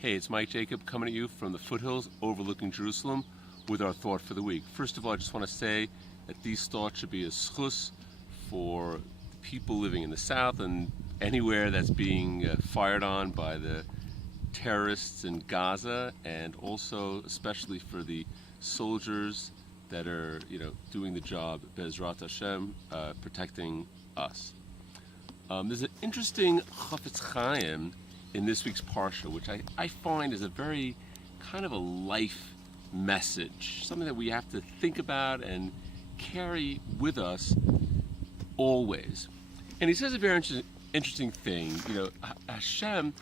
Hey, it's Mike Jacob coming at you from the foothills overlooking Jerusalem with our thought for the week. First of all, I just want to say that these thoughts should be a schus for people living in the south and anywhere that's being fired on by the terrorists in Gaza, and also especially for the soldiers that are, doing the job, Bezrat Hashem, protecting us. There's an interesting Chafetz Chaim in this week's Parsha, which I find is a very kind of a life message, something that we have to think about and carry with us always. And he says a very interesting thing. Hashem,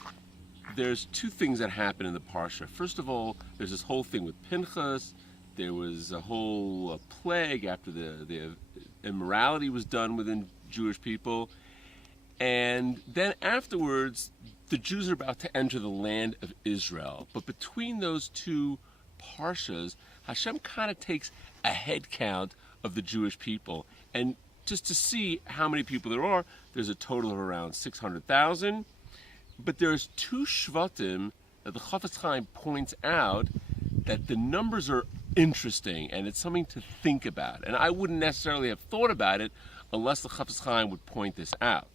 there's two things that happen in the Parsha. First of all, there's this whole thing with Pinchas. There was a whole plague after the immorality was done within Jewish people. And then afterwards, the Jews are about to enter the land of Israel. But between those two Parshas, Hashem kind of takes a head count of the Jewish people. And just to see how many people there are, there's a total of around 600,000. But there's two Shvatim that the Chafetz Chaim points out that the numbers are interesting and it's something to think about. And I wouldn't necessarily have thought about it unless the Chafetz Chaim would point this out.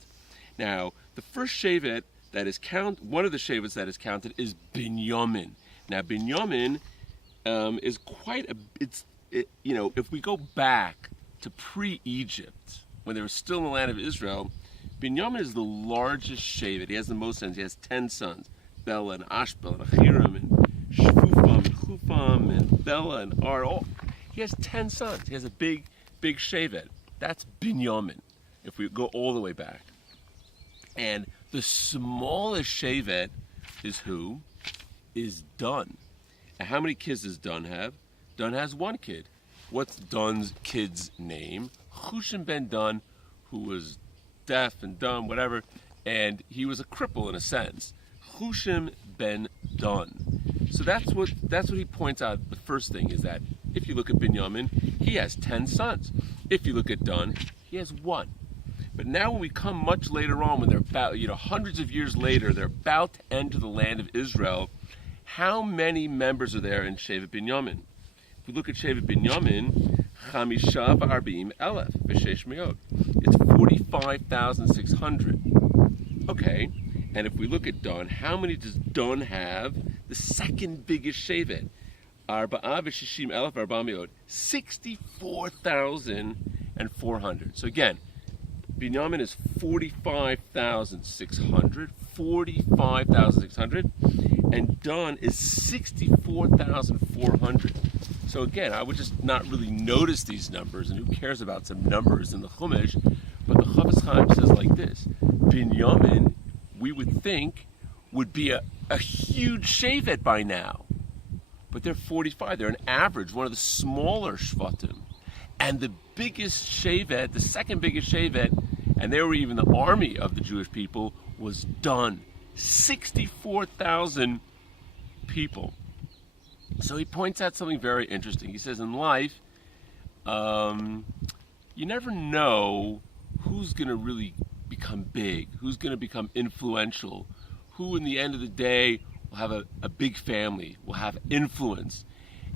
Now, the first Shevet that is one of the Shevets that is counted is Binyamin. Now, Binyamin is quite if we go back to pre-Egypt, when they were still in the land of Israel, Binyamin is the largest Shevet. He has the most sons. He has 10 sons. Bela and Ashbel and Achiram and Shfufam and Chufam and Bela and Ar. He has 10 sons. He has a big Shevet. That's Binyamin, if we go all the way back. And the smallest Shevet is who? Is Dan. And how many kids does Dan have? Dan has one kid. What's Dan's kid's name? Chushim ben Dan, who was deaf and dumb, whatever, and he was a cripple in a sense. Chushim ben Dan. So that's what he points out. The first thing is that if you look at Binyamin, he has 10 sons. If you look at Dan, he has one. But now when we come much later on, when they're about, hundreds of years later, they're about to enter the land of Israel, how many members are there in Shevet Binyamin? If we look at Shevet Binyamin, Chamisha v'arbim elef v'shesh meot. It's 45,600. Okay, and if we look at Dan, how many does Dan have? The second biggest Shevet. Arba'a v'shishim elef arba meot. 64,400. So again, Binyamin is 45,600, and Dan is 64,400. So again, I would just not really notice these numbers, and who cares about some numbers in the Chumash? But the Chafetz Chaim says like this: Binyamin, we would think, would be a huge Shevet by now, but they're 45. They're an average, one of the smaller Shvatim. And the biggest Shevet, the second biggest Shevet, and they were even the army of the Jewish people, was Dan. 64,000 people. So he points out something very interesting. He says in life, you never know who's going to really become big, who's going to become influential, who in the end of the day will have a big family, will have influence.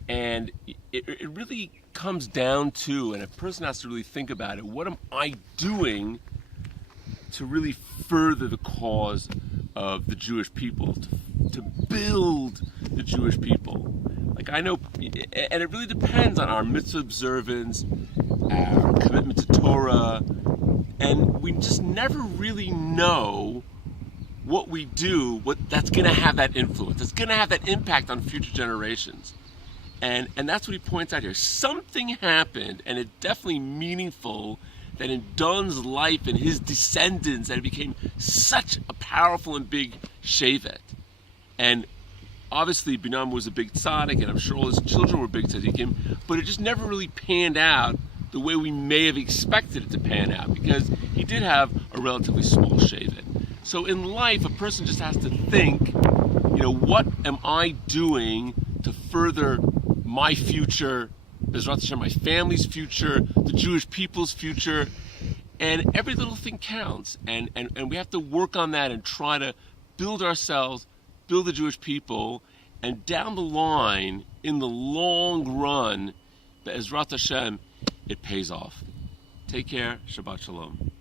And it really comes down to, and a person has to really think about it, what am I doing to really further the cause of the Jewish people, to build the Jewish people? Like, I know, and it really depends on our mitzvah observance, our commitment to Torah, and we just never really know what we do, what that's going to have that influence, that's going to have that impact on future generations. And that's what he points out here. Something happened, and it's definitely meaningful, that in Dan's life and his descendants, that it became such a powerful and big Shevet. And obviously Binyamin was a big tzaddik, and I'm sure all his children were big tzaddikim, but it just never really panned out the way we may have expected it to pan out, because he did have a relatively small Shevet. So in life, a person just has to think, what am I doing to further my future, Bezrat Hashem, my family's future, the Jewish people's future, and every little thing counts. And we have to work on that and try to build ourselves build the Jewish people, and down the line, in the long run, Be'ezrat Hashem, it pays off. Take care. Shabbat Shalom.